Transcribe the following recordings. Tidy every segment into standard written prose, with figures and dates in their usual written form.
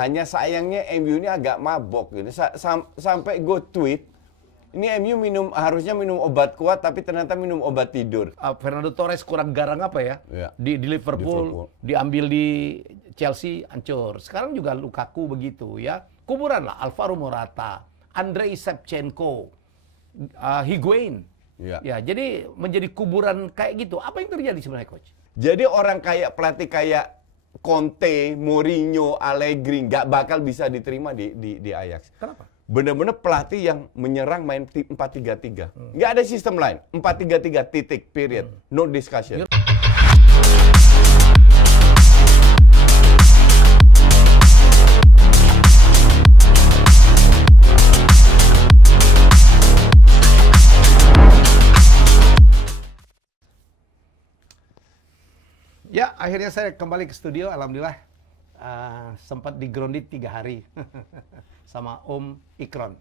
Hanya sayangnya MU ini agak mabok gitu. Sampai gue tweet, ini MU harusnya minum obat kuat tapi ternyata minum obat tidur. Fernando Torres kurang garang apa ya? Ya. Di Liverpool, diambil di Chelsea hancur. Sekarang juga Lukaku begitu ya. Kuburan lah Alvaro Morata, Andrei Shevchenko, Higuain. Ya, jadi menjadi kuburan kayak gitu. Apa yang terjadi sebenarnya, Coach? Jadi orang kayak pelatih kayak Conte, Mourinho, Allegri nggak bakal bisa diterima di Ajax. Kenapa? Bener-bener pelatih yang menyerang main 4-3-3. Nggak ada sistem lain. 4-3-3 titik, period. No discussion. Ya, akhirnya saya kembali ke studio. Alhamdulillah sempat di-grounded 3 hari sama Om Ikron.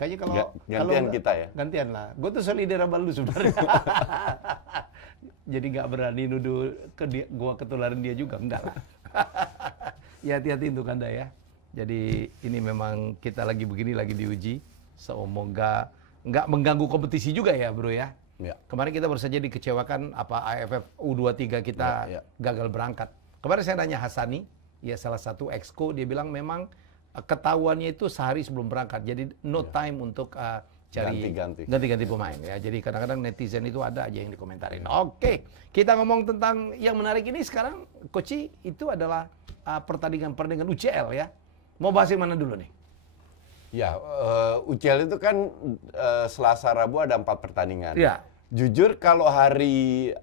Kayaknya kalau gantian kita ya. Gantian lah. Gue tuh solidar sama lu sebenarnya. Jadi nggak berani nuduh gue ketularan dia juga, enggak lah. Ya hati-hati untuk Anda ya. Jadi ini memang kita lagi begini, lagi diuji. Semoga nggak mengganggu kompetisi juga ya, bro ya. Ya. Kemarin kita baru saja dikecewakan apa AFF U23 kita gagal berangkat. Kemarin saya nanya Hasani, ya salah satu exco, dia bilang memang ketahuannya itu sehari sebelum berangkat. Jadi no time untuk cari ganti-ganti pemain ya. Jadi kadang-kadang netizen itu ada aja yang dikomentarin. Oke, kita ngomong tentang yang menarik ini sekarang, Coach, itu adalah pertandingan UCL ya. Mau bahas yang mana dulu nih? Ya, UCL itu kan Selasa Rabu ada 4 pertandingan. Ya. Jujur kalau hari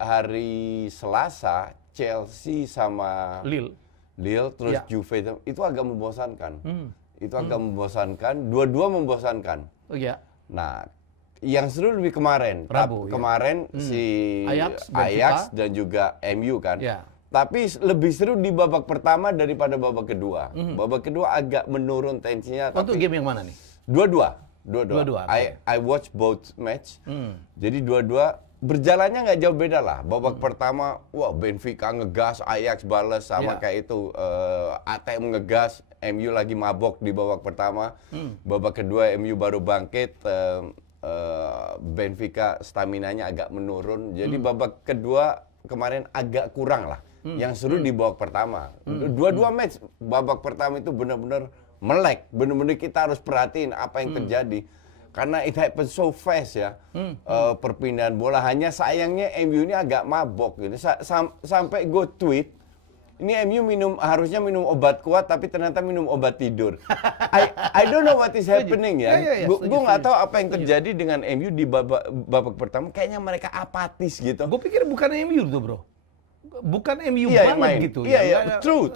Selasa Chelsea sama Lille terus Juve itu agak membosankan. Itu agak membosankan, dua-dua membosankan. Oh iya. Nah, yang seru lebih kemarin. Rabu, kemarin si Ajax dan juga MU kan. Ya. Tapi lebih seru di babak pertama daripada babak kedua. Babak kedua agak menurun tensinya. Untuk game yang mana nih? Dua-dua. I watch both match. Jadi dua-dua berjalannya nggak jauh beda lah. Babak pertama, wah Benfica ngegas, Ajax balas sama kayak itu. ATM ngegas, MU lagi mabok di babak pertama. Babak kedua MU baru bangkit. Benfica staminanya agak menurun. Jadi babak kedua kemarin agak kurang lah. Yang seru di babak pertama. Dua-dua match babak pertama itu benar-benar melek. Benar-benar kita harus perhatiin apa yang terjadi. Karena it happens so fast ya. Perpindahan bola. Hanya sayangnya MU ini agak mabok gitu. Sampai gue tweet, ini MU harusnya minum obat kuat tapi ternyata minum obat tidur. I don't know what is happening ya. Gue nggak tahu apa yang terjadi dengan MU di babak pertama. Kayaknya mereka apatis gitu. Gue pikir bukan MU tuh, bro. Bukan MU banget gitu. Iya, true.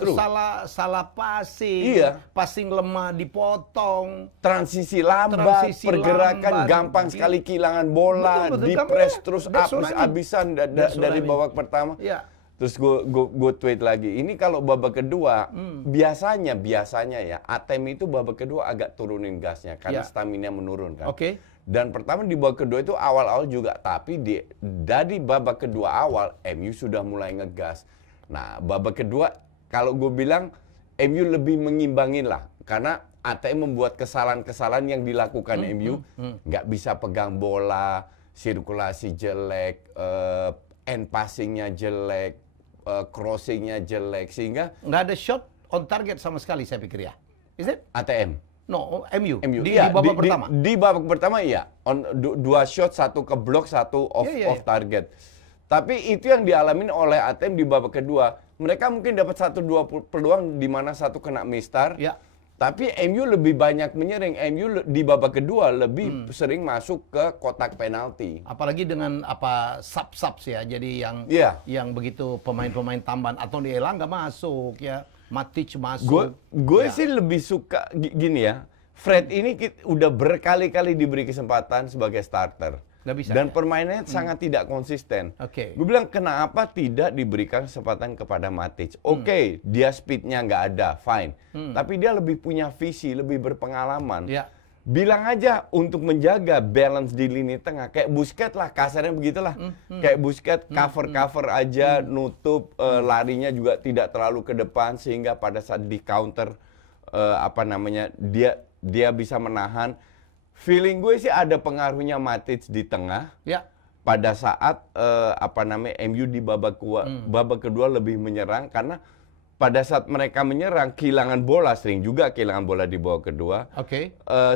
Salah passing, passing lemah dipotong, transisi lambat, pergerakan gampang sekali kehilangan bola, dipres terus habis-habisan dari babak pertama. Terus gue tweet lagi, ini kalau babak kedua biasanya ya ATM itu babak kedua agak turunin gasnya karena stamina menurun kan. Dan pertama di babak kedua itu awal-awal juga, tapi dari babak kedua awal MU sudah mulai ngegas. Nah babak kedua kalau gue bilang MU lebih mengimbangin lah, karena ATM membuat kesalahan-kesalahan yang dilakukan MU, nggak bisa pegang bola, sirkulasi jelek, end passingnya jelek, crossingnya jelek, sehingga nggak ada shot on target sama sekali saya pikir ya. Is it? ATM. No, MU. Di babak pertama. Di babak pertama iya. Dua shot, satu ke blok, satu off target. Tapi itu yang dialamin oleh ATM di babak kedua. Mereka mungkin dapat 1-2 peluang di mana satu kena mistar. Tapi MU lebih banyak menyerang. MU di babak kedua lebih sering masuk ke kotak penalti. Apalagi dengan subs ya. Jadi yang begitu pemain-pemain tambahan atau di Elang nggak masuk ya. Matic masuk. Gue sih lebih suka gini ya. Fred ini udah berkali-kali diberi kesempatan sebagai starter. Gak bisa, dan permainannya sangat tidak konsisten. Gue bilang kenapa tidak diberikan kesempatan kepada Matic. Dia speednya nggak ada, fine. Tapi dia lebih punya visi, lebih berpengalaman. bilang aja untuk menjaga balance di lini tengah. Kayak Busquets lah, kasarnya begitulah. Kayak Busquets cover aja, nutup, larinya juga tidak terlalu ke depan sehingga pada saat di counter dia bisa menahan. Feeling gue sih ada pengaruhnya Matic di tengah. Ya. Pada saat MU di babak kedua lebih menyerang, karena pada saat mereka menyerang kehilangan bola, sering juga kehilangan bola di babak kedua.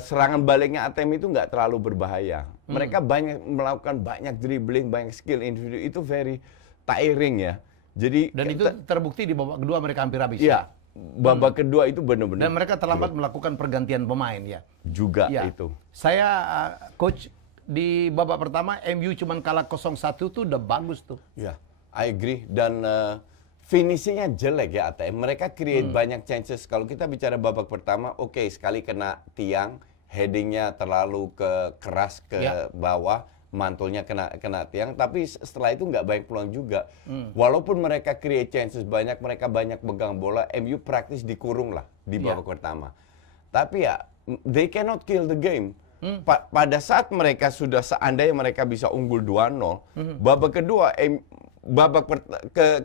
Serangan baliknya ATM itu nggak terlalu berbahaya. Mereka melakukan banyak dribbling, banyak skill individu, itu very tiring ya. Jadi dan itu terbukti di babak kedua mereka hampir habis. Ya. Babak kedua itu benar-benar. Dan mereka terlambat melakukan pergantian pemain ya. Juga ya. Itu. Saya coach di babak pertama MU cuma kalah 0-1 tuh udah bagus tuh. Ya, I agree. Dan finishingnya jelek ya ATM. Mereka create banyak chances. Kalau kita bicara babak pertama, oke, sekali kena tiang, headingnya terlalu keras ke bawah, mantulnya kena tiang. Tapi setelah itu nggak banyak peluang juga. Walaupun mereka create chances banyak, mereka banyak pegang bola, MU praktis dikurung lah di babak pertama. Tapi ya, they cannot kill the game. Pada saat mereka sudah seandainya mereka bisa unggul 2-0, babak kedua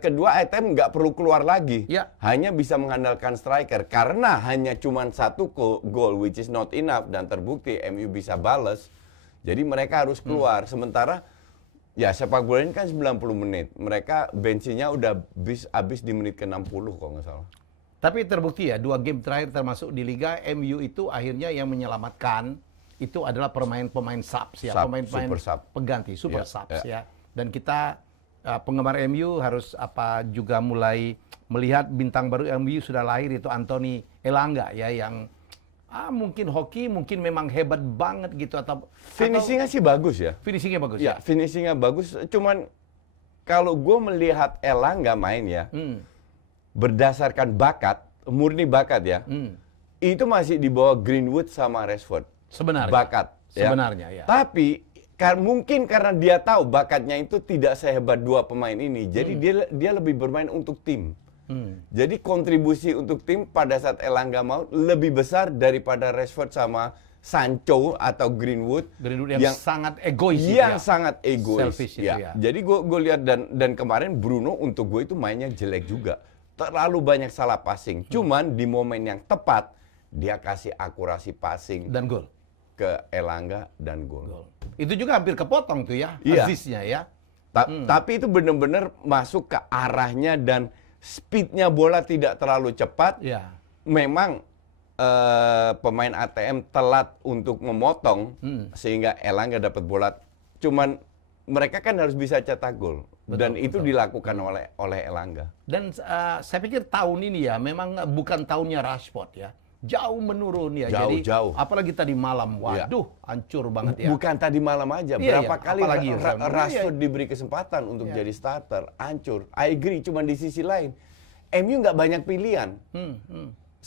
kedua ATM nggak perlu keluar lagi, hanya bisa mengandalkan striker karena hanya cuma 1 gol which is not enough dan terbukti MU bisa balas, jadi mereka harus keluar. Sementara ya sepak bola ini kan 90 menit, mereka bensinnya udah habis di menit ke-60 kalau nggak salah. Tapi terbukti ya 2 game terakhir termasuk di Liga, MU itu akhirnya yang menyelamatkan itu adalah pemain-pemain subs ya, pemain-pemain pengganti, super subs ya. Dan kita penggemar MU harus juga mulai melihat bintang baru MU sudah lahir, itu Anthony Elanga ya, yang mungkin hoki, mungkin memang hebat banget gitu finishingnya sih bagus ya. Finishingnya bagus ya. Finishingnya bagus, cuman kalau gue melihat Elanga main ya, berdasarkan bakat, murni bakat ya, itu masih di bawah Greenwood sama Rashford. Sebenarnya. Bakat. Sebenarnya ya. Tapi mungkin karena dia tahu bakatnya itu tidak sehebat 2 pemain ini, jadi dia lebih bermain untuk tim. Jadi kontribusi untuk tim pada saat Elanga mau lebih besar daripada Rashford sama Sancho atau Greenwood yang sangat egois. Yang sangat egois. Selfish ya. Itu ya. Jadi gue lihat dan kemarin Bruno untuk gue itu mainnya jelek juga. Terlalu banyak salah passing. Cuman di momen yang tepat dia kasih akurasi passing dan gol ke Elanga dan gol. Itu juga hampir kepotong tuh ya, assist-nya ya. Tapi itu benar-benar masuk ke arahnya dan speednya bola tidak terlalu cepat. Ya. Memang pemain ATM telat untuk memotong sehingga Elanga dapat bola. Cuman mereka kan harus bisa cetak gol. Dan itu dilakukan oleh Elanga. Dan saya pikir tahun ini ya memang bukan tahunnya Rashford ya. Jauh menurun ya. Jauh. Apalagi tadi malam, waduh, hancur banget ya. Bukan tadi malam aja, berapa kali Rashford diberi kesempatan untuk jadi starter, hancur. I agree, cuman di sisi lain, MU nggak banyak pilihan.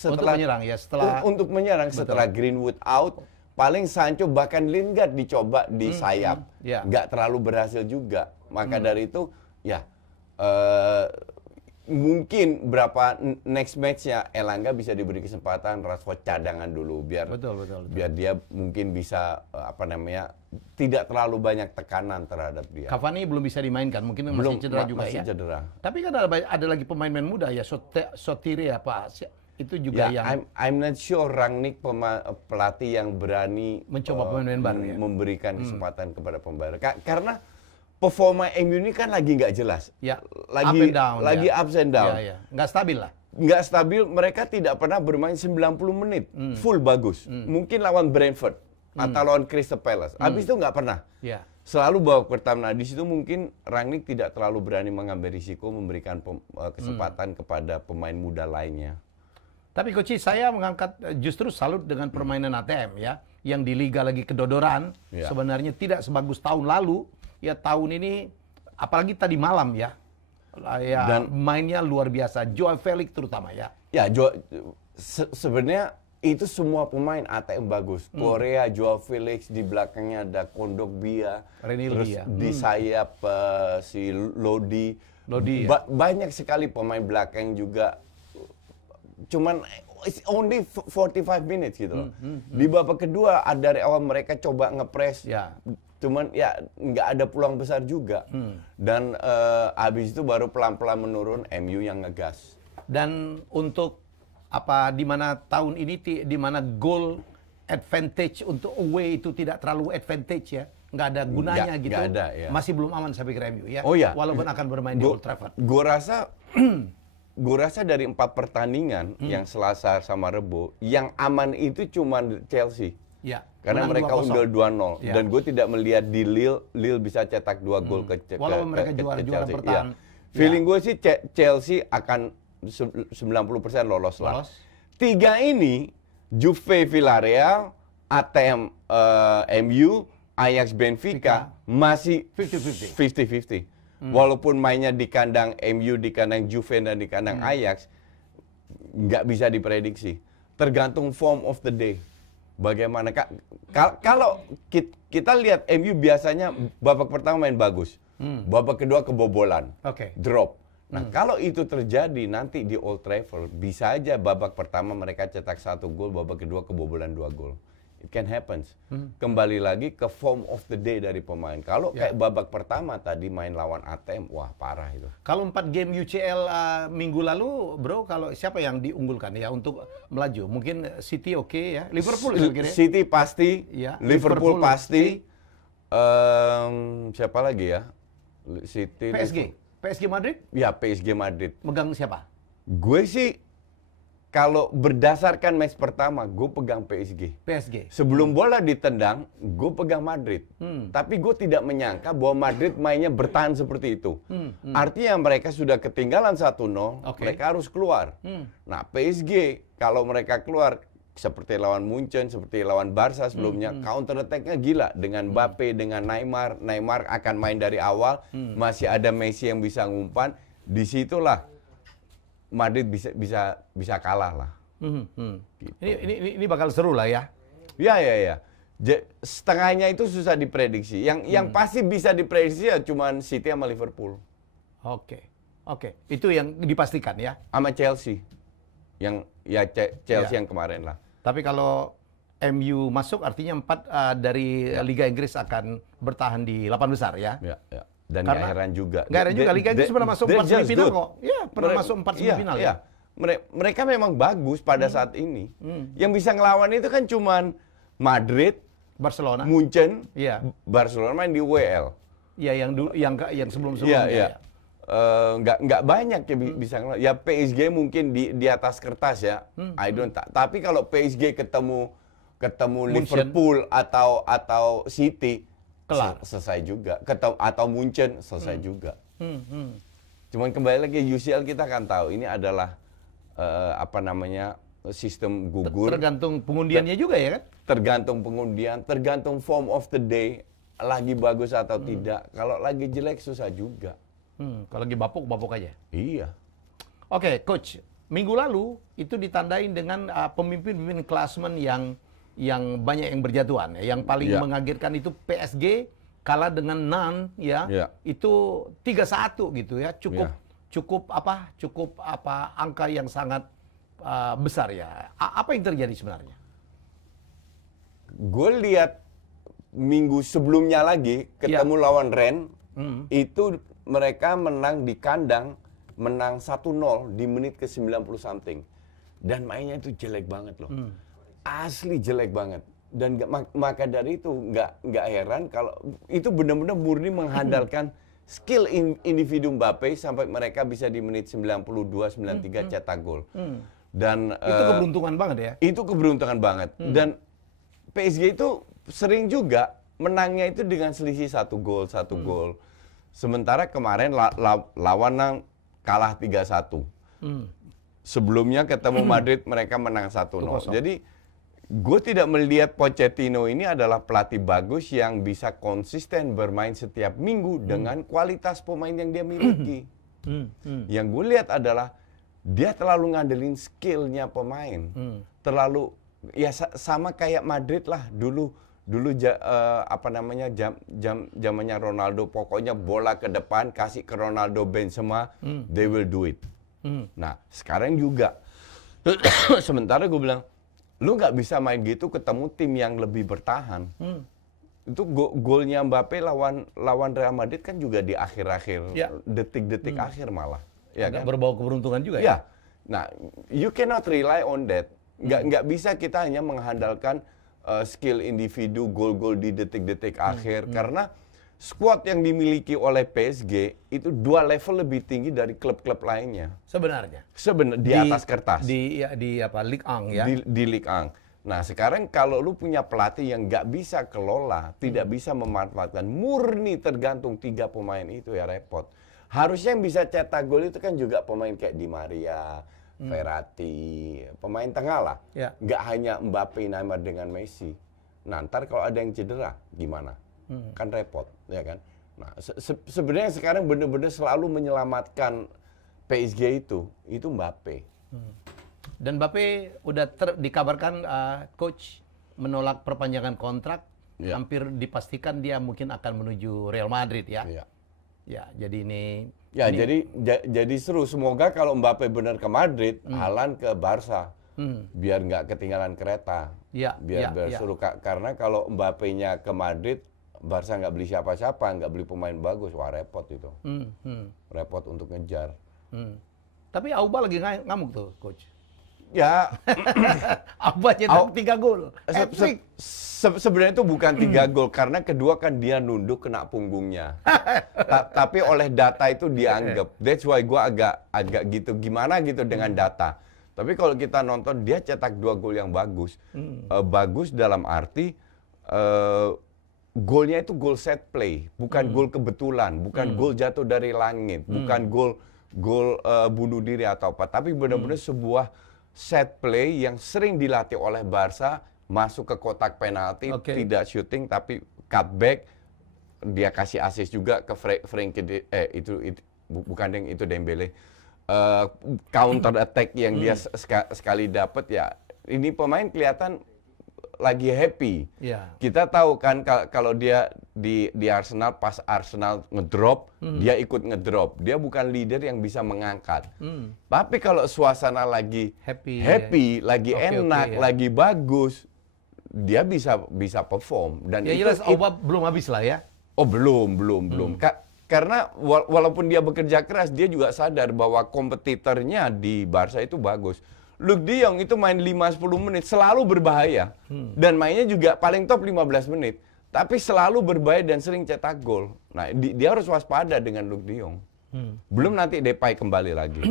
Untuk menyerang ya, untuk menyerang setelah Greenwood out, paling Sancho bahkan Lingard dicoba di sayap, nggak terlalu berhasil juga. Maka dari itu, ya mungkin berapa next match-nya Elanga bisa diberi kesempatan Rashford cadangan dulu biar biar dia mungkin bisa tidak terlalu banyak tekanan terhadap dia. Cavani belum bisa dimainkan, mungkin masih cedera juga masih ya. Cedera. Tapi kan ada lagi pemain-pemain muda ya, Sotiri itu juga yang I'm not sure Rangnick pelatih yang berani mencoba pemain-pemain baru ya. Memberikan kesempatan kepada pemain baru. Karena performa MU ini kan lagi nggak jelas, lagi ups and down, nggak stabil lah. Nggak stabil, mereka tidak pernah bermain 90 menit full bagus. Mungkin lawan Brentford atau lawan Crystal Palace, habis itu nggak pernah. Selalu babak pertama. Nah, di situ mungkin Rangnick tidak terlalu berani mengambil risiko memberikan kesempatan kepada pemain muda lainnya. Tapi Coach, saya mengangkat justru salut dengan permainan ATM ya, yang di Liga lagi kedodoran, sebenarnya tidak sebagus tahun lalu. Ya tahun ini, apalagi tadi malam ya, dan mainnya luar biasa. Joao Felix terutama ya. Ya, sebenarnya itu semua pemain ATM bagus. Korea, Joao Felix, di belakangnya ada Kondogbia, terus di sayap si Lodi ya. Banyak sekali pemain belakang juga. Cuman it's only 45 minutes gitu loh. Di babak kedua dari awal mereka coba ngepres, cuman ya nggak ada peluang besar juga. Dan habis itu baru pelan-pelan menurun, MU yang ngegas. Dan untuk di mana tahun ini di mana goal advantage untuk away itu tidak terlalu advantage ya, nggak ada gunanya gitu. Nggak ada, ya. Masih belum aman saya pikir MU ya. Oh ya. Walaupun akan bermain di Old Trafford. Gue rasa dari 4 pertandingan yang Selasa sama Rebo, yang aman itu cuma Chelsea. Ya. Karena mereka unggul 2-0 dan gue tidak melihat di Lille bisa cetak 2 gol ke Chelsea. Walaupun mereka juara bertahan. Feeling gue sih Chelsea akan 90% lolos lah. 3 ini Juve, Villarreal, ATM, MU, Ajax, Benfica masih 50-50. Walaupun mainnya di kandang MU, di kandang Juve dan di kandang Ajax, nggak bisa diprediksi. Tergantung form of the day. Bagaimana kalau kita lihat MU biasanya babak pertama main bagus, babak kedua kebobolan, drop. Nah kalau itu terjadi nanti di Old Trafford, bisa aja babak pertama mereka cetak 1 gol, babak kedua kebobolan 2 gol. It can happen. Kembali lagi ke form of the day dari pemain. Kalau kayak babak pertama tadi main lawan ATM, wah parah itu. Kalau 4 game UCL minggu lalu, bro, kalau siapa yang diunggulkan ya untuk melaju? Mungkin City oke ya, Liverpool kira-kira. City pasti, ya, Liverpool pasti. Siapa lagi ya? City. PSG Madrid? Ya PSG Madrid. Megang siapa? Gue sih kalau berdasarkan match pertama, gue pegang PSG. Sebelum bola ditendang, gue pegang Madrid. Tapi gue tidak menyangka bahwa Madrid mainnya bertahan seperti itu. Artinya mereka sudah ketinggalan 1-0, mereka harus keluar. Nah PSG, kalau mereka keluar, seperti lawan Munchen, seperti lawan Barca sebelumnya, counter attack-nya gila. Dengan Mbappe, dengan Neymar. Neymar akan main dari awal, masih ada Messi yang bisa ngumpan. Disitulah Madrid bisa kalah lah. Gitu. Ini bakal seru lah ya. Ya. Setengahnya itu susah diprediksi. Yang pasti bisa diprediksi ya cuman City sama Liverpool. Oke. Itu yang dipastikan ya. Sama Chelsea. Chelsea yang kemarin lah. Tapi kalau MU masuk artinya 4 dari Liga Inggris akan bertahan di 8 besar ya. Ya. Dan nggak heran juga. Nggak heran juga, Liga Inggris pernah masuk 4 semifinal kok. Ya, pernah masuk 4 semifinal ya. Mereka memang bagus pada saat ini. Yang bisa ngelawan itu kan cuman Madrid, Barcelona, Munchen, Barcelona main di WL. Iya, yang sebelum-sebelumnya. Iya. Nggak banyak ya bisa ngelawan. Ya PSG mungkin di atas kertas ya. Tapi kalau PSG ketemu Liverpool atau City, kelar, selesai juga. Atau Munchen, selesai juga. Cuman kembali lagi UCL kita kan tahu ini adalah sistem gugur. Tergantung pengundiannya juga ya kan? Tergantung pengundian, tergantung form of the day, lagi bagus atau tidak. Kalau lagi jelek susah juga. Kalau lagi bapuk aja. Iya. Oke, coach. Minggu lalu itu ditandain dengan pemimpin klasemen yang banyak yang berjatuhan. Yang paling mengagetkan itu PSG kalah dengan Nantes ya. Itu 3-1 gitu ya. Cukup angka yang sangat besar ya. Apa yang terjadi sebenarnya? Gue lihat minggu sebelumnya lagi ketemu lawan Rennes, itu mereka menang di kandang, menang 1-0 di menit ke 90 something. Dan mainnya itu jelek banget loh. Asli jelek banget. Dan maka dari itu nggak heran kalau itu benar-benar murni mengandalkan skill individu Mbappe sampai mereka bisa di menit 92-93 cetak gol. Dan itu keberuntungan banget ya. Itu keberuntungan banget. Dan PSG itu sering juga menangnya itu dengan selisih 1 gol. Sementara kemarin lawan kalah 3-1. Sebelumnya ketemu Madrid mereka menang 1-0. Jadi gue tidak melihat Pochettino ini adalah pelatih bagus yang bisa konsisten bermain setiap minggu dengan kualitas pemain yang dia miliki. Yang gue lihat adalah dia terlalu ngandelin skillnya pemain. Terlalu ya sama kayak Madrid lah dulu zamannya Ronaldo, pokoknya bola ke depan kasih ke Ronaldo, Benzema, they will do it. Nah sekarang juga Sementara gue bilang, lu nggak bisa main gitu ketemu tim yang lebih bertahan. Itu golnya Mbappe lawan Real Madrid kan juga di akhir-akhir, detik-detik akhir malah. Ya kan? Berbau keberuntungan juga ya. Nah, you cannot rely on that. Nggak bisa kita hanya mengandalkan skill individu, gol-gol di detik-detik akhir. Karena squad yang dimiliki oleh PSG itu 2 level lebih tinggi dari klub-klub lainnya. Sebenarnya. Di atas kertas. Di apa, Ligue 1 ya? Di Ligue 1. Nah sekarang kalau lu punya pelatih yang nggak bisa kelola, tidak bisa memanfaatkan, murni tergantung 3 pemain itu ya repot. Harusnya yang bisa cetak gol itu kan juga pemain kayak Di Maria, Verratti, pemain tengah lah. Nggak hanya Mbappe, Neymar dengan Messi. Nah ntar kalau ada yang cedera gimana? Kan repot, ya kan? Nah sebenarnya sekarang benar-benar selalu menyelamatkan PSG itu Mbappe. Dan Mbappe udah dikabarkan coach menolak perpanjangan kontrak, hampir dipastikan dia mungkin akan menuju Real Madrid ya. Ya, jadi ini. Ya, jadi seru. Semoga kalau Mbappe benar ke Madrid, Haaland ke Barca, biar nggak ketinggalan kereta. Biar seru. Karena kalau Mbappe-nya ke Madrid, Barca nggak beli siapa-siapa, nggak beli pemain bagus, wah repot itu. Repot untuk ngejar. Tapi Auba lagi ngamuk tuh, coach. Ya, Auba cetak 3 gol. Sebenarnya itu bukan 3 gol karena kedua kan dia nunduk kena punggungnya. Tapi oleh data itu dianggap. That's why gua agak gitu gimana gitu dengan data. Tapi kalau kita nonton dia cetak 2 gol yang bagus. Bagus dalam arti golnya itu gol set play, bukan gol kebetulan, bukan gol jatuh dari langit, bukan gol bunuh diri atau apa, tapi benar-benar sebuah set play yang sering dilatih oleh Barca, masuk ke kotak penalti, tidak shooting tapi cutback, dia kasih assist juga ke Frenkie itu Dembele. Counter attack yang dia sekali dapat ya. Ini pemain kelihatan lagi happy. Kita tahu kan kalau dia di Arsenal, pas Arsenal ngedrop, dia ikut ngedrop. Dia bukan leader yang bisa mengangkat. Tapi kalau suasana lagi happy, lagi enak, lagi bagus, dia bisa perform. Dan ya jelas Auba belum habis lah ya. Oh belum. Karena walaupun dia bekerja keras, dia juga sadar bahwa kompetitornya di Barca itu bagus. Luke De Jong itu main 5-10 menit selalu berbahaya. Dan mainnya juga paling top 15 menit. Tapi selalu berbahaya dan sering cetak gol. Nah, dia harus waspada dengan Luke De Jong. Belum nanti Depay kembali lagi.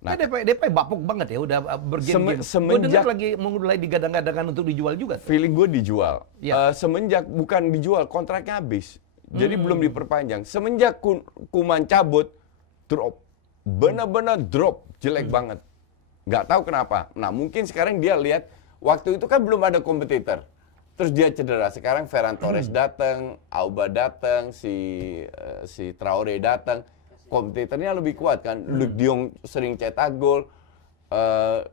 Nah, Depay bapuk banget ya, udah bergeng-geng. Semenjak lagi mulai digadang-gadangkan untuk dijual juga. Feeling gue dijual. Semenjak bukan dijual, kontraknya habis. Jadi belum diperpanjang. Semenjak Koeman cabut, drop. Benar-benar drop, jelek banget. Nggak tahu kenapa. Nah mungkin sekarang dia lihat waktu itu kan belum ada kompetitor. Terus dia cedera. Sekarang Ferran Torres datang, Auba datang, si Traore datang. Kompetitornya lebih kuat kan. Luke De Jong sering cetak gol.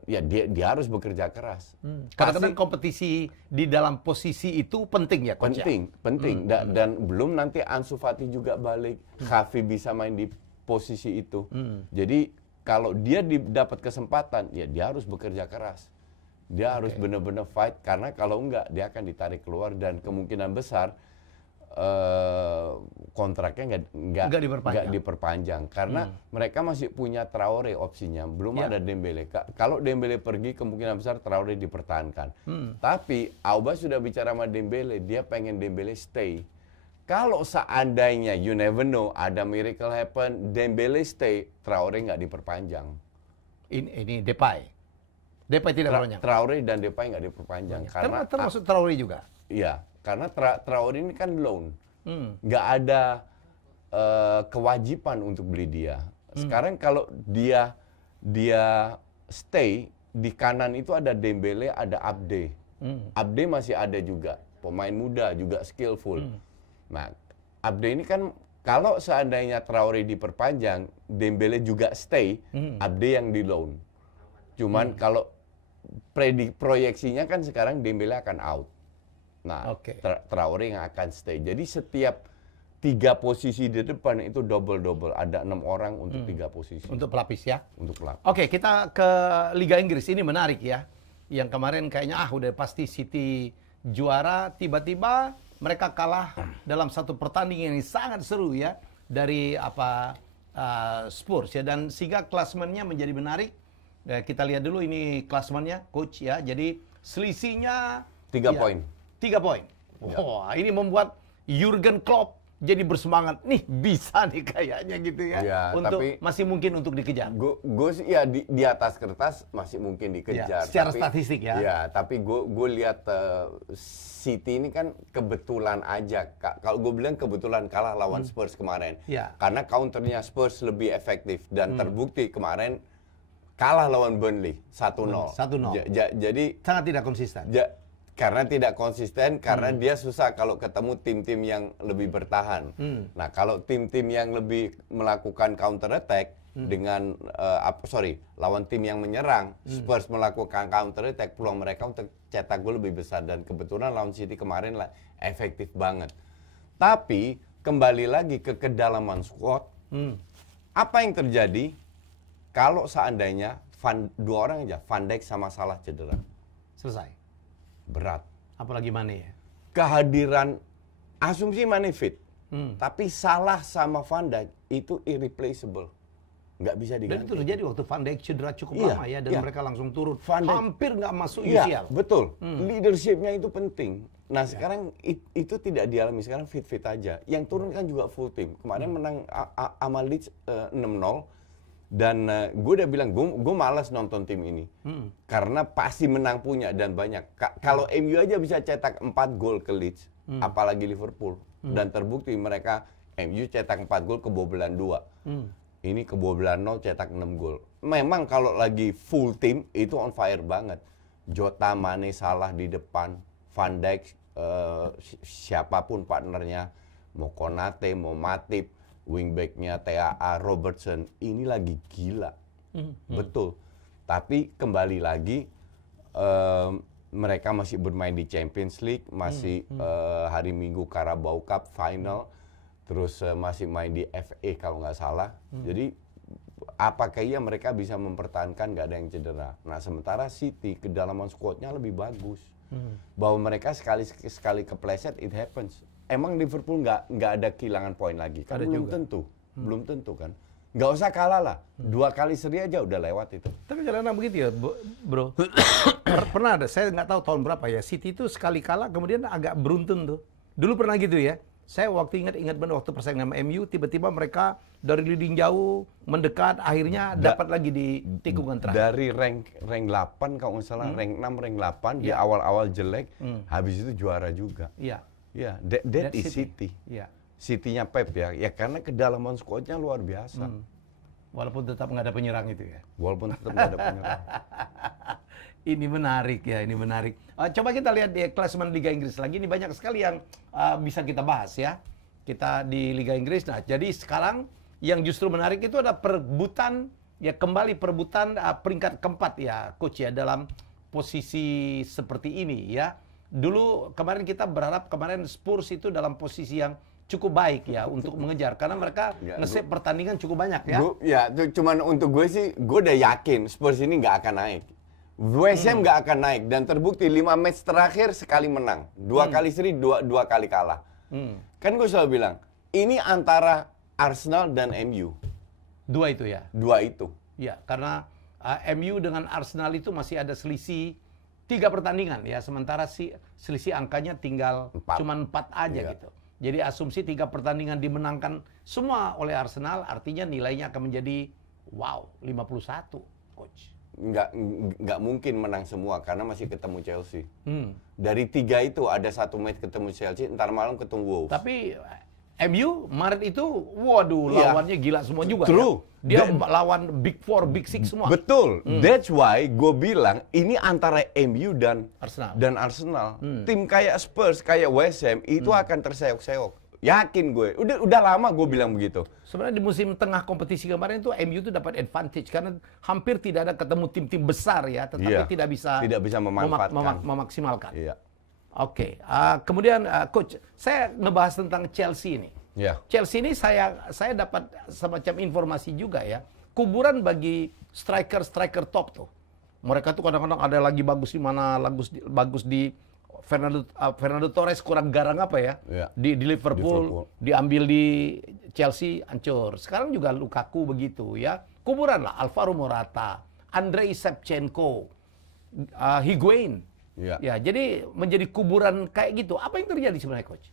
Ya dia harus bekerja keras. Kadang-kadang kompetisi di dalam posisi itu penting ya, coach? Penting. Dan belum nanti Ansu Fati juga balik. Xavi bisa main di posisi itu. Jadi kalau dia dapat kesempatan, ya dia harus bekerja keras. Dia harus benar-benar fight, karena kalau enggak, dia akan ditarik keluar dan kemungkinan besar kontraknya nggak diperpanjang. Karena mereka masih punya Traore opsinya, belum ada Dembele. Kalau Dembele pergi, kemungkinan besar Traore dipertahankan. Tapi Auba sudah bicara sama Dembele, dia pengen Dembele stay. Kalau seandainya, you never know, ada miracle happen, Dembele stay, Traore nggak diperpanjang. Ini Depay tidak diperpanjang? Traore dan Depay nggak diperpanjang. Karena termasuk Traore juga? Iya, karena Traore ini kan loan. Nggak ada kewajiban untuk beli dia. Sekarang kalau dia stay, di kanan itu ada Dembele, ada Abde. Abde masih ada juga, pemain muda, juga skillful. Nah, Abde ini kan kalau seandainya Traore diperpanjang, Dembele juga stay, Abde yang di loan. Cuman kalau proyeksinya kan sekarang Dembele akan out. Nah, Traore yang akan stay. Jadi setiap 3 posisi di depan itu double. Ada 6 orang untuk 3 posisi. Untuk pelapis ya? Untuk pelapis. Oke, kita ke Liga Inggris. Ini menarik ya. Yang kemarin kayaknya udah pasti City juara. Tiba-tiba mereka kalah dalam satu pertandingan yang sangat seru ya. Dari Spurs ya. Dan sehingga klasemennya menjadi menarik. Kita lihat dulu ini klasemennya, Coach ya. Jadi selisihnya 3 poin. 3 poin. Wah, ini membuat Jurgen Klopp jadi bersemangat. Nih bisa nih kayaknya gitu ya. Ya, untuk tapi masih mungkin untuk dikejar. Gue sih ya di atas kertas masih mungkin dikejar. Ya, secara statistik ya. Ya, tapi gue lihat City ini kan kebetulan aja. Kalau gue bilang kebetulan kalah lawan Spurs kemarin. Ya. Karena counternya Spurs lebih efektif dan terbukti kemarin kalah lawan Burnley 1-0. 1-0. Jadi sangat tidak konsisten. Karena tidak konsisten, karena dia susah kalau ketemu tim-tim yang lebih bertahan. Nah, kalau tim-tim yang lebih melakukan counter attack dengan lawan tim yang menyerang, Spurs melakukan counter attack, peluang mereka untuk cetak gol lebih besar, dan kebetulan lawan City kemarin lah efektif banget. Tapi kembali lagi ke kedalaman squad. Apa yang terjadi kalau seandainya dua orang aja, Van Dijk sama Salah cedera? Selesai. Berat. Apalagi Mane ya. Kehadiran asumsi Mane fit, tapi Salah sama Van Dijk itu irreplaceable, nggak bisa diganti. Dan itu terjadi waktu Van Dijk cedera cukup lama ya, dan mereka langsung turun. Hampir nggak masuk UCL. Iya, betul. Leadershipnya itu penting. Nah sekarang itu tidak dialami, sekarang fit aja. Yang turun kan juga full team. Kemarin menang sama Leeds 6-0. Dan gue udah bilang, gue malas nonton tim ini. Karena pasti menang punya dan banyak. Kalau MU aja bisa cetak 4 gol ke Leeds, apalagi Liverpool. Dan terbukti mereka, MU cetak 4 gol, kebobolan 2. Ini kebobolan 0, cetak 6 gol. Memang kalau lagi full tim, itu on fire banget. Jota, Mane, Salah di depan, Van Dijk, siapapun partnernya, mau Konate, mau Matip, wingbacknya TAA, Robertson, ini lagi gila. Betul. Tapi kembali lagi, mereka masih bermain di Champions League, masih hari Minggu Carabao Cup final, terus masih main di FA kalau nggak salah. Jadi apakah iya mereka bisa mempertahankan nggak ada yang cedera? Nah sementara City kedalaman squadnya lebih bagus. Bahwa mereka sekali kepleset, it happens. Emang Liverpool nggak ada kehilangan poin lagi? Kan belum tentu. Belum tentu kan. Nggak usah kalah lah. 2 kali seri aja udah lewat itu. Tapi kadang-kadang begitu ya, bro. Pernah ada, saya nggak tahu tahun berapa ya, City itu sekali kalah kemudian agak beruntun tuh. Dulu pernah gitu ya. Saya waktu ingat benar waktu persaingan sama MU, tiba-tiba mereka dari leading jauh, mendekat, akhirnya dapat lagi di tikungan terakhir. Dari rank 8 kalau nggak salah, rank 6, rank 8, di awal-awal jelek, habis itu juara juga. Iya. Ya, that is City. Yeah. City-nya Pep ya. Ya karena kedalaman squad-nya luar biasa. Walaupun tetap nggak ada penyerang itu ya. Walaupun tetap nggak ada penyerang. Ini menarik ya, ini menarik. Coba kita lihat di klasemen Liga Inggris lagi. Ini banyak sekali yang bisa kita bahas ya. Kita di Liga Inggris. Nah, jadi sekarang yang justru menarik itu ada perebutan, ya kembali perebutan peringkat keempat ya, Coach ya, dalam posisi seperti ini ya. Dulu kemarin kita berharap kemarin Spurs itu dalam posisi yang cukup baik ya untuk mengejar, karena mereka nge-save pertandingan cukup banyak ya. Cuman untuk gue sih, gue udah yakin Spurs ini nggak akan naik. West Ham nggak akan naik, dan terbukti 5 match terakhir sekali menang, 2 kali seri, 2 kali kalah. Kan gue selalu bilang, ini antara Arsenal dan MU. 2 itu ya? 2 itu. Ya, karena MU dengan Arsenal itu masih ada selisih 3 pertandingan ya, sementara selisih angkanya tinggal cuma 4 aja gitu. Jadi asumsi 3 pertandingan dimenangkan semua oleh Arsenal, artinya nilainya akan menjadi 51, Coach. Nggak mungkin menang semua karena masih ketemu Chelsea. Dari 3 itu ada 1 match ketemu Chelsea, ntar malam ketemu Wolves. Tapi MU Maret itu, waduh, lawannya gila semua juga. True. Ya? Dia lawan Big 4, Big 6 semua. Betul. That's why gue bilang ini antara MU dan Arsenal. Tim kayak Spurs, kayak West Ham itu akan terseok-seok. Yakin gue. Udah lama gue bilang begitu. Sebenarnya di musim tengah kompetisi kemarin itu MU itu dapat advantage karena hampir tidak ada ketemu tim-tim besar ya, tetapi tidak bisa memaksimalkan. Iya. Oke. Kemudian Coach, saya ngebahas tentang Chelsea ini. Chelsea ini saya dapat semacam informasi juga ya. Kuburan bagi striker top tuh. Mereka tuh kadang-kadang ada lagi bagus di mana, bagus di Fernando Torres kurang garang apa ya? Di Liverpool, diambil di Chelsea hancur. Sekarang juga Lukaku begitu ya. Kuburan lah Alvaro Morata, Andrei Shevchenko, Higuain. Ya, jadi menjadi kuburan kayak gitu. Apa yang terjadi sebenarnya, Coach?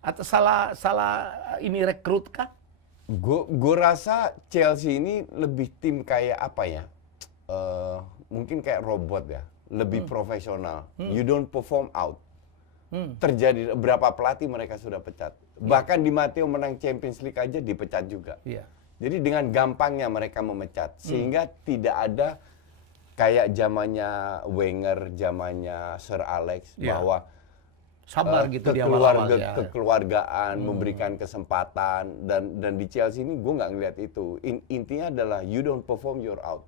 Atau salah ini rekrut kah? Gue rasa Chelsea ini lebih tim kayak apa ya? Mungkin kayak robot ya, lebih profesional. You don't perform out. Terjadi berapa pelatih mereka sudah pecat. Bahkan Di Matteo menang Champions League aja dipecat juga. Jadi dengan gampangnya mereka memecat, sehingga tidak ada kayak zamannya Wenger, zamannya Sir Alex bahwa sabar gitu di awal-awal ya. Kekeluargaan, memberikan kesempatan, dan di Chelsea ini gue nggak ngeliat itu. Intinya adalah you don't perform, you're out.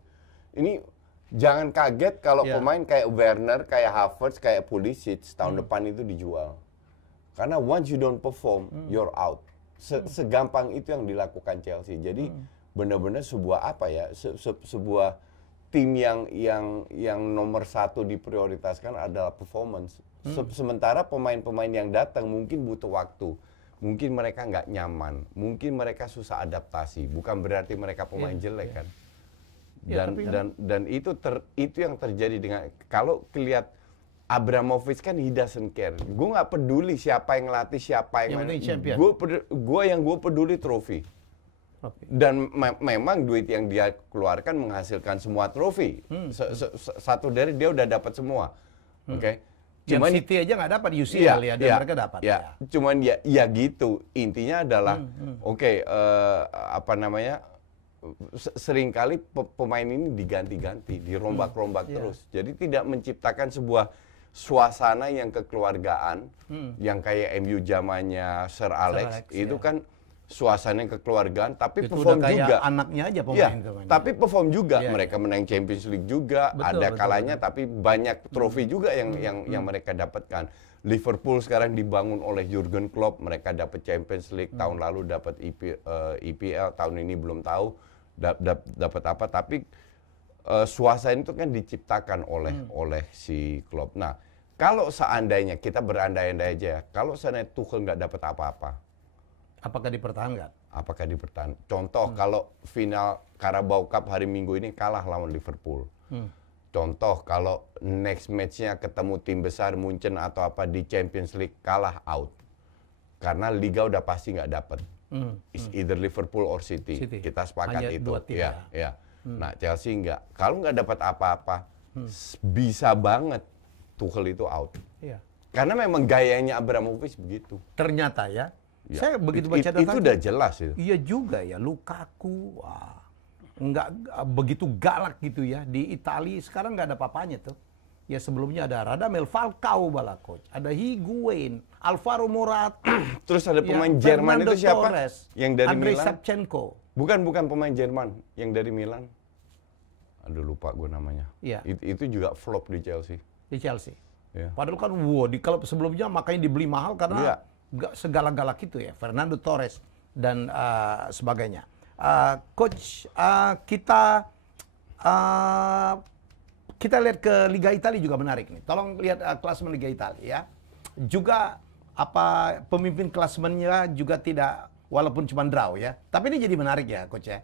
Ini jangan kaget kalau pemain kayak Werner, kayak Havertz, kayak Pulisic tahun depan itu dijual. Karena once you don't perform, you're out. Segampang itu yang dilakukan Chelsea. Jadi benar-benar sebuah apa ya? Sebuah tim yang nomor satu diprioritaskan adalah performance. Sementara pemain-pemain yang datang mungkin butuh waktu, mungkin mereka nggak nyaman, mungkin mereka susah adaptasi. Bukan berarti mereka pemain jelek kan. Dan itu yang terjadi dengan kalau kelihat Abramovich kan he doesn't care. Gue nggak peduli siapa yang ngelatih, siapa yang main. Gue peduli trofi. Dan memang duit yang dia keluarkan menghasilkan semua trofi. Satu dari dia udah dapat semua. Oke. Cuman City aja nggak dapat UCL ya, dan mereka dapat. Cuman ya gitu. Intinya adalah apa namanya? Seringkali pemain ini diganti-ganti, dirombak-rombak terus. Jadi tidak menciptakan sebuah suasana yang kekeluargaan, yang kayak MU zamannya Sir Alex itu kan suasana kekeluargaan, tapi itu perform juga. Anaknya aja pemain itu. Tapi perform juga, mereka menang Champions League juga, ada kalanya, tapi banyak trofi juga yang mereka dapatkan. Liverpool sekarang dibangun oleh Jurgen Klopp, mereka dapat Champions League, tahun lalu dapat EPL, tahun ini belum tahu dapat apa, tapi suasana itu kan diciptakan oleh si Klopp. Nah, kalau seandainya kita berandai-andai aja, kalau seandainya Tuchel nggak dapat apa-apa, apakah dipertahankan? Apakah dipertahankan? Contoh, kalau final Carabao Cup hari Minggu ini kalah lawan Liverpool. Contoh, kalau next match-nya ketemu tim besar Munchen atau apa di Champions League kalah out. Karena Liga udah pasti nggak dapat. It's either Liverpool or City. Kita sepakat hanya itu. Dua tim ya. Nah, Chelsea nggak. Kalau nggak dapat apa-apa, bisa banget Tuchel itu out. Karena memang gayanya Abramovich begitu. Ternyata ya. Saya begitu baca datanya. Itu udah jelas itu. Iya juga ya, Lukaku, nggak begitu galak gitu ya. Di Italia sekarang nggak ada apa-apanya tuh. Ya sebelumnya ada Radamel Falcao bala coach, ada Higuain, Alvaro Morata. Terus ada pemain Jerman itu siapa? Torres, yang dari Andrei Milan? Shevchenko. Bukan pemain Jerman, yang dari Milan. Aduh lupa gue namanya. Itu juga flop di Chelsea. Di Chelsea. Padahal kan di klub sebelumnya makanya dibeli mahal karena nggak segala-galak itu ya, Fernando Torres dan sebagainya. Coach, kita lihat ke Liga Italia juga menarik nih. Tolong lihat klasemen Liga Italia ya. Juga pemimpin klasemennya juga tidak, walaupun cuma draw ya. Tapi ini jadi menarik ya, Coach ya.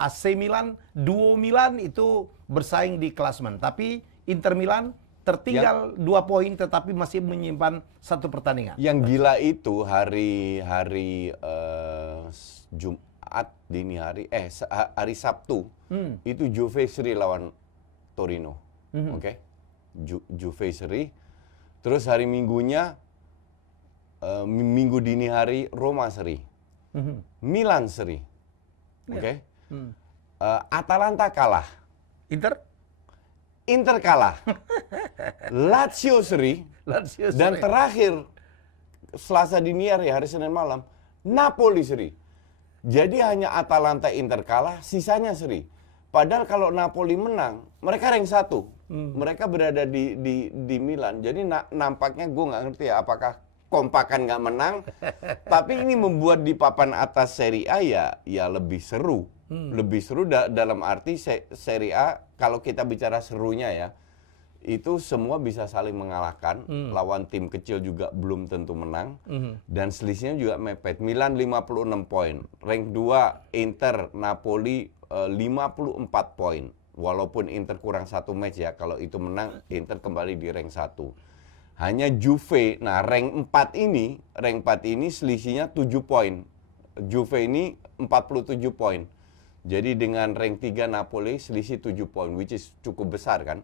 AC Milan, duo Milan itu bersaing di klasemen, tapi Inter Milan tertinggal 2 poin tetapi masih menyimpan 1 pertandingan. Yang gila itu hari Jumat dini hari, hari Sabtu itu Juve seri lawan Torino, oke? Juve seri. Terus hari Minggunya Minggu dini hari Roma seri, Milan seri, oke? Atalanta kalah. Inter kalah. Lazio seri. Dan terakhir Selasa dini hari, hari Senin malam, Napoli seri. Jadi hanya Atalanta Inter kalah, sisanya seri. Padahal kalau Napoli menang, mereka rank 1. Mereka berada di Milan. Jadi nampaknya gue nggak ngerti ya, apakah kompakan nggak menang. Tapi ini membuat di papan atas Serie A ya lebih seru. Lebih seru dalam arti Serie A, kalau kita bicara serunya ya, itu semua bisa saling mengalahkan. Lawan tim kecil juga belum tentu menang. Dan selisihnya juga mepet. Milan 56 poin. Rank 2 Inter, Napoli 54 poin. Walaupun Inter kurang 1 match ya. Kalau itu menang, Inter kembali di rank 1. Hanya Juve, nah rank 4 ini selisihnya 7 poin. Juve ini 47 poin. Jadi dengan rank 3 Napoli selisih 7 poin, which is cukup besar kan.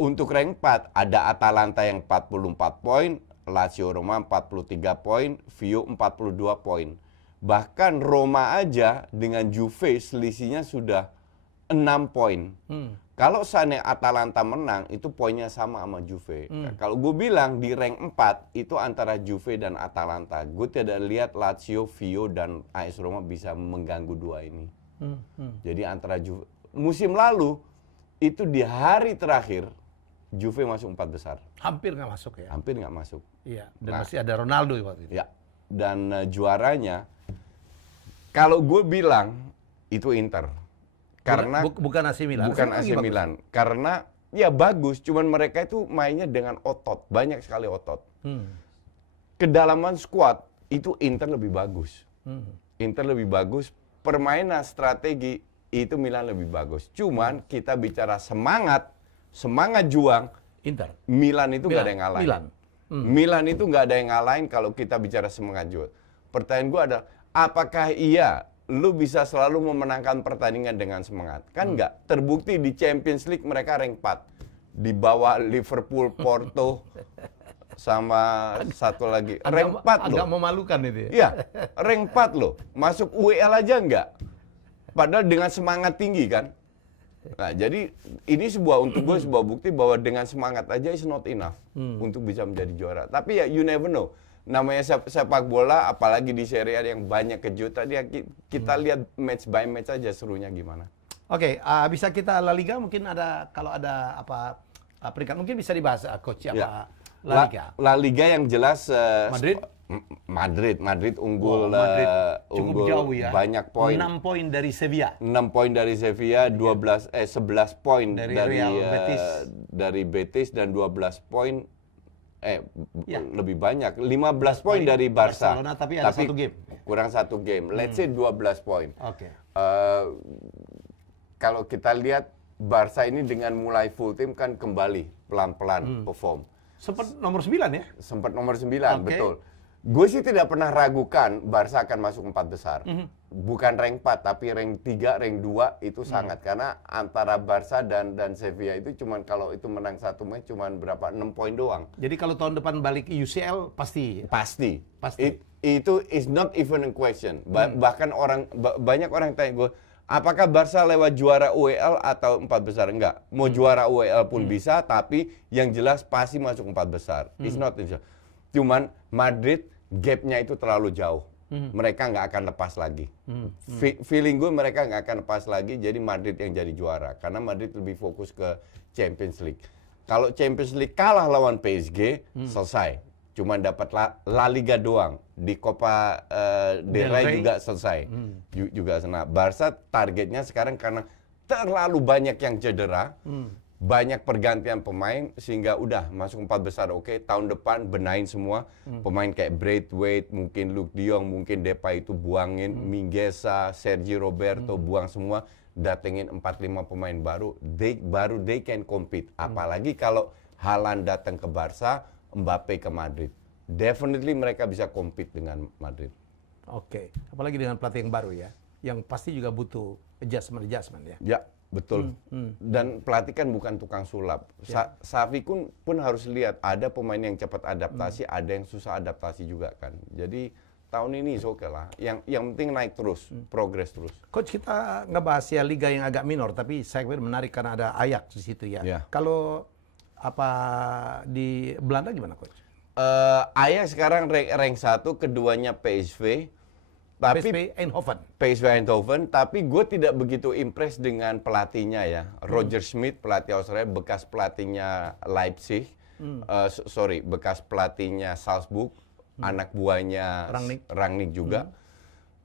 Untuk rank 4 ada Atalanta yang 44 poin, Lazio Roma 43 poin, Fio 42 poin. Bahkan Roma aja dengan Juve selisihnya sudah 6 poin. Kalau seandainya Atalanta menang, itu poinnya sama Juve. Kalau gue bilang di rank 4, itu antara Juve dan Atalanta. Gue tidak lihat Lazio, Fio, dan AS Roma bisa mengganggu dua ini. Jadi antara Juve. Musim lalu, itu di hari terakhir, Juve masuk 4 besar. Hampir nggak masuk ya? Hampir nggak masuk. Iya, dan masih ada Ronaldo waktu itu. Ya, dan juaranya, kalau gue bilang, itu Inter. Karena bukan AC Milan. Bukan AC Milan. Karena ya bagus, cuman mereka itu mainnya dengan otot, banyak sekali otot. Kedalaman skuad itu Inter lebih bagus. Inter lebih bagus, permainan strategi itu Milan lebih bagus. Cuman kita bicara semangat juang, Inter. Milan itu nggak ada yang ngalahin. Milan itu nggak ada yang ngalahin kalau kita bicara semangat juang. Pertanyaan gue adalah, apakah lu bisa selalu memenangkan pertandingan dengan semangat? Kan enggak. Terbukti di Champions League mereka rank 4. Di bawah Liverpool, Porto, sama satu lagi. Rank 4 loh. Agak memalukan itu ya? Iya, rank 4 loh. Masuk UEL aja enggak. Padahal dengan semangat tinggi kan. Nah, jadi ini untuk gue sebuah bukti bahwa dengan semangat aja is not enough untuk bisa menjadi juara. Tapi ya you never know. Namanya sepak bola, apalagi di Serie A yang banyak kejutan, ya kita lihat match by match aja serunya gimana. Oke, bisa kita La Liga mungkin ada, kalau ada apa peringkat mungkin bisa dibahas coach ya. La Liga. La Liga yang jelas Madrid unggul, cukup jauh ya. Banyak poin. 6 poin dari Sevilla. 6 poin dari Sevilla, 11 poin dari Real Betis. Dari Betis dan 12 poin lebih banyak, 15 poin dari Barca. Barcelona, tapi ada 1 game. Kurang 1 game. Let's say 12 poin. Oke. Kalau kita lihat Barca ini dengan mulai full tim kan kembali pelan-pelan perform. Sempat nomor 9 ya? Sempat nomor 9, betul. Gue sih tidak pernah ragukan Barca akan masuk 4 besar. Bukan rank 4, tapi rank 3, rank 2 itu sangat. Karena antara Barca dan Sevilla itu cuman kalau itu menang 1 match cuman berapa? 6 poin doang. Jadi kalau tahun depan balik UCL pasti? Pasti. Itu is not even a question. Bahkan banyak orang tanya gue, apakah Barca lewat juara UEL atau 4 besar? Enggak. Mau juara UEL pun bisa, tapi yang jelas pasti masuk 4 besar. It's not issue. Cuman Madrid gapnya itu terlalu jauh. Mereka nggak akan lepas lagi. Feeling gue mereka nggak akan lepas lagi, jadi Madrid yang jadi juara. Karena Madrid lebih fokus ke Champions League. Kalau Champions League kalah lawan PSG, selesai. Cuma dapat La Liga doang. Di Copa del Rey juga selesai. Juga senang. Barca targetnya sekarang karena terlalu banyak yang cedera, banyak pergantian pemain, sehingga udah masuk 4 besar. Oke, tahun depan benahin semua. Pemain kayak Braithwaite, mungkin Luke de Jong, mungkin Depay itu buangin, Mingueza, Sergi Roberto, buang semua. Datengin 4-5 pemain baru, they can compete. Apalagi kalau Haaland datang ke Barca, Mbappe ke Madrid. Definitely mereka bisa compete dengan Madrid. Oke, apalagi dengan pelatih yang baru ya, yang pasti juga butuh adjustment ya. Ya, betul. Dan pelatih kan bukan tukang sulap. Xavi pun harus lihat, ada pemain yang cepat adaptasi, ada yang susah adaptasi juga kan. Jadi tahun ini oke lah. Yang penting naik terus, progres terus. Coach, kita ngebahas ya liga yang agak minor, tapi saya kira menarik karena ada Ajax di situ ya. Kalau di Belanda gimana, Coach? Ajax sekarang rank 1, keduanya PSV. Tapi PSV Eindhoven, tapi gue tidak begitu impress dengan pelatihnya ya. Roger Schmidt, pelatih Australia, bekas pelatihnya Leipzig. bekas pelatihnya Salzburg, anak buahnya Rangnick juga.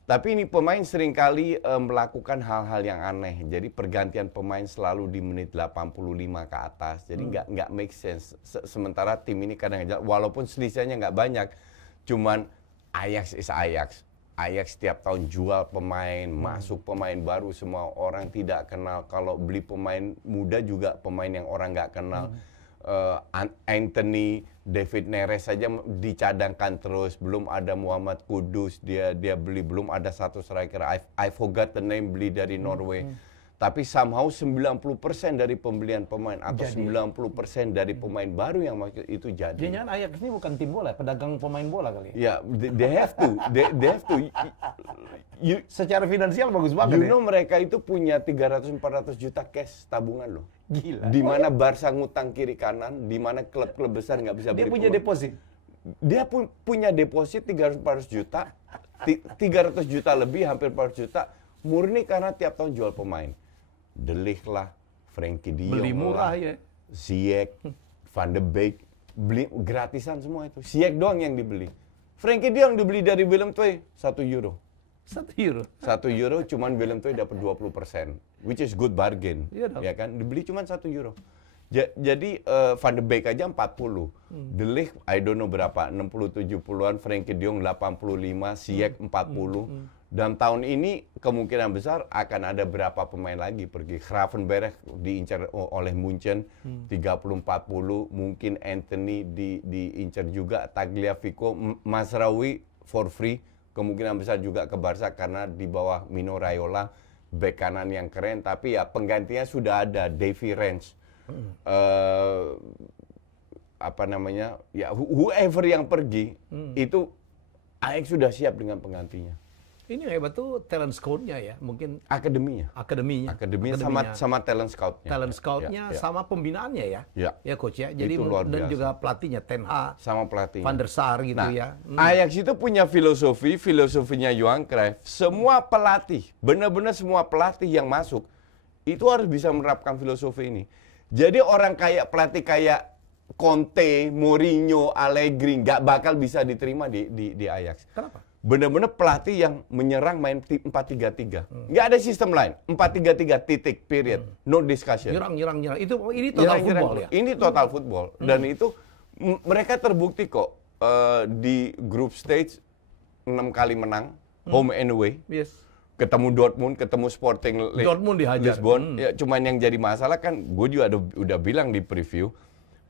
Tapi ini pemain seringkali melakukan hal-hal yang aneh. Jadi pergantian pemain selalu di menit 85 ke atas. Jadi nggak make sense. Sementara tim ini kadang-kadang, walaupun selisihnya nggak banyak, cuman Ajax is Ajax. Ajax setiap tahun jual pemain, masuk pemain baru, semua orang tidak kenal. Kalau beli pemain muda juga pemain yang orang nggak kenal. Anthony, David Neres saja dicadangkan terus, belum ada Muhammad Kudus, dia beli, belum ada satu striker, I forgot the name, beli dari Norway. Tapi somehow 90% dari pembelian pemain atau 90% dari pemain baru yang itu jadi. Jangan Ajax ini bukan tim bola, pedagang pemain bola kali. Ya, they have to. Secara finansial bagus banget. Mereka itu punya 300-400 juta cash tabungan loh. Gila. Di mana Barca ngutang kiri kanan, di mana klub-klub besar nggak bisa beli. Dia punya deposit. Dia punya deposit 300-400 juta, 300 juta lebih, hampir 400 juta, murni karena tiap tahun jual pemain. De Ligt lah, Frenkie de Jong beli murah lah, Ziyech, Van de Beek, beli gratisan semua itu. Ziyech doang yang dibeli. Frenkie de Jong dibeli dari Willem II, €1. €1 cuman Willem II dapat 20%, which is good bargain. Ya kan, dibeli cuman €1. Jadi Van de Beek aja 40. De Ligt I don't know berapa, 60-70-an, Frenkie de Jong 85, Ziyech 40. Dan tahun ini kemungkinan besar akan ada berapa pemain lagi pergi. Gravenberch diincar oleh Munchen 30-40, mungkin Anthony diincar juga, Tagliafico, Mazraoui for free, kemungkinan besar juga ke Barca karena di bawah Mino Raiola, bek kanan yang keren, tapi ya penggantinya sudah ada, Davy Range. Whoever yang pergi itu Ajax sudah siap dengan penggantinya. Ini hebat tuh talent scout-nya ya, mungkin akademinya sama talent scout-nya. Talent scout-nya sama pembinaannya ya. Ya coach ya. Jadi dan juga pelatihnya Ten Hag sama pelatihnya Van der Sar gitu ya. Ajax itu punya filosofinya Johan Cruyff. Semua pelatih, benar-benar semua pelatih yang masuk itu harus bisa menerapkan filosofi ini. Jadi orang pelatih kayak Conte, Mourinho, Allegri nggak bakal bisa diterima di Ajax. Kenapa? Benar-benar pelatih yang menyerang main 4-3-3. Nggak ada sistem lain. 4-3-3 titik, period. No discussion. Nyerang. Ini total football ya? Ini total football. Dan itu mereka terbukti kok di group stage 6 kali menang, home and away. Yes. Ketemu Dortmund, ketemu Sporting Dortmund dihajar. Lisbon. Ya, cuman yang jadi masalah kan, gue juga udah bilang di preview,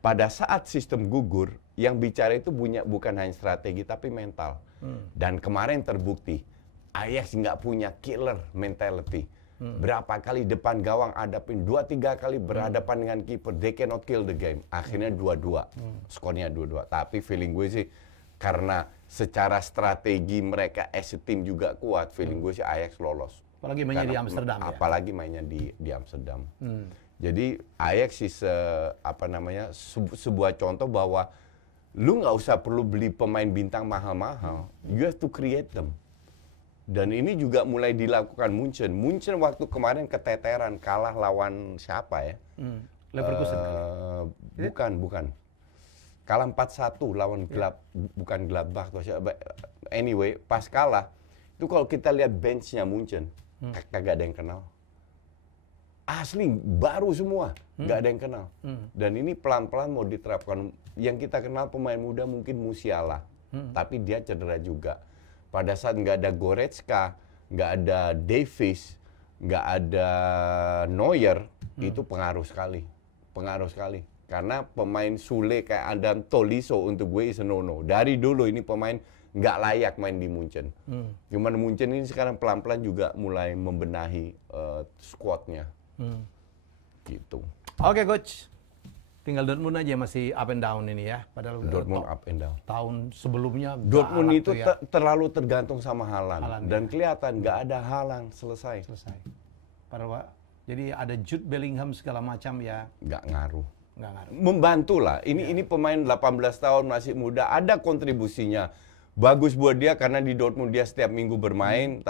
pada saat sistem gugur, yang bicara itu bukan hanya strategi tapi mental. Dan kemarin terbukti, Ajax nggak punya killer mentality. Berapa kali depan gawang hadapin, 2-3 kali berhadapan dengan kiper, they cannot kill the game. Akhirnya 2-2, skornya 2-2. Tapi feeling gue sih, karena secara strategi mereka as a team juga kuat, feeling gue sih Ajax lolos. Apalagi mainnya di Amsterdam ya? Apalagi mainnya di Amsterdam. Jadi Ajax sebuah contoh bahwa lu nggak usah perlu beli pemain bintang mahal-mahal, you have to create them. Dan ini juga mulai dilakukan Munchen. Munchen waktu kemarin keteteran, kalah lawan siapa ya? Leverkusen. Bukan. Kalah 4-1 lawan bukan Gladbach. Anyway, pas kalah, itu kalau kita lihat benchnya Munchen, kagak ada yang kenal. Asli, baru semua, nggak ada yang kenal. Dan ini pelan-pelan mau diterapkan. Yang kita kenal pemain muda mungkin Musiala, tapi dia cedera juga. Pada saat nggak ada Goretzka, nggak ada Davies, nggak ada Neuer, itu pengaruh sekali. Karena pemain Sule kayak Adam Tolisso untuk gue is a no-no. Dari dulu ini pemain nggak layak main di Munchen. Cuman Munchen ini sekarang pelan-pelan juga mulai membenahi squadnya. Gitu. Oke, coach. Tinggal Dortmund aja masih up and down ini ya. Padahal Dortmund up and down. Tahun sebelumnya Dortmund itu terlalu tergantung sama Haaland. Dan kelihatan nggak ada Haaland, selesai. Jadi ada Jude Bellingham segala macam ya. Nggak ngaruh. Membantu lah. Ini pemain 18 tahun masih muda, ada kontribusinya. Bagus buat dia karena di Dortmund dia setiap minggu bermain.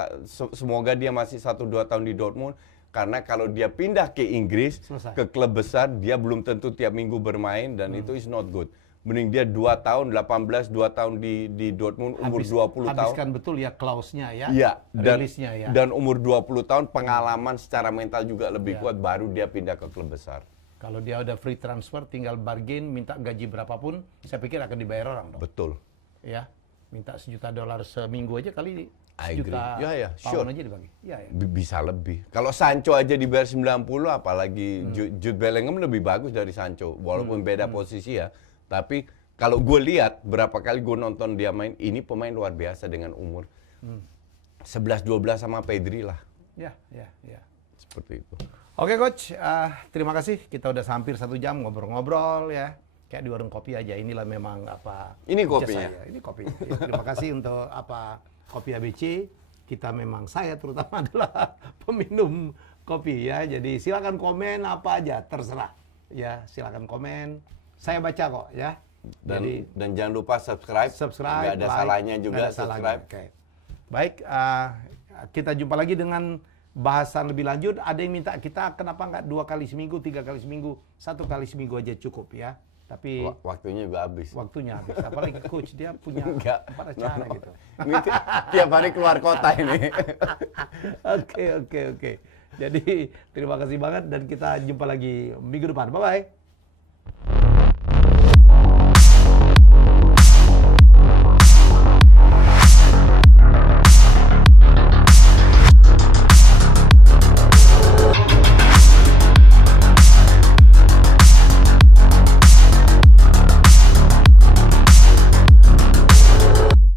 Semoga dia masih 1-2 tahun di Dortmund. Karena kalau dia pindah ke Inggris, Selesai. ke klub besar, dia belum tentu tiap minggu bermain dan itu is not good. Mending dia 2 tahun, 18, 2 tahun di Dortmund, umur 20 tahun. Habiskan betul ya klausnya ya, Iya, rilisnya ya. Dan umur 20 tahun, pengalaman secara mental juga lebih kuat, baru dia pindah ke klub besar. Kalau dia udah free transfer, tinggal bargain, minta gaji berapapun, saya pikir akan dibayar orang dong. Betul. Ya, minta $1 juta seminggu aja kali I agree. sejuta Ya, pound aja dibagi. Ya, ya. Bisa lebih. Kalau Sancho aja dibayar 90, apalagi Jude Bellingham lebih bagus dari Sancho. Walaupun beda posisi ya. Tapi kalau gue lihat, berapa kali gue nonton dia main, ini pemain luar biasa dengan umur 11-12 sama Pedri lah. Ya, ya, ya. Seperti itu. Oke Coach, terima kasih. Kita udah hampir 1 jam ngobrol-ngobrol ya. Kayak di warung kopi aja. Inilah memang apa. Ini kopinya. Ini kopi. Ya, terima kasih untuk kopi ABC. Kita memang saya terutama adalah peminum kopi ya. Jadi silakan komen apa aja, terserah. Ya, silakan komen. Saya baca kok ya. Dan jangan lupa subscribe. Nggak ada like, salahnya juga salahnya. subscribe. Okay. Baik, kita jumpa lagi dengan bahasan lebih lanjut. Ada yang minta kita kenapa nggak 2 kali seminggu, 3 kali seminggu, 1 kali seminggu aja cukup ya. Tapi waktunya juga habis. Waktunya habis. Apalagi coach dia punya acara gitu. Ini tiap hari keluar kota ini. Oke. Jadi terima kasih banget dan kita jumpa lagi minggu depan. Bye bye.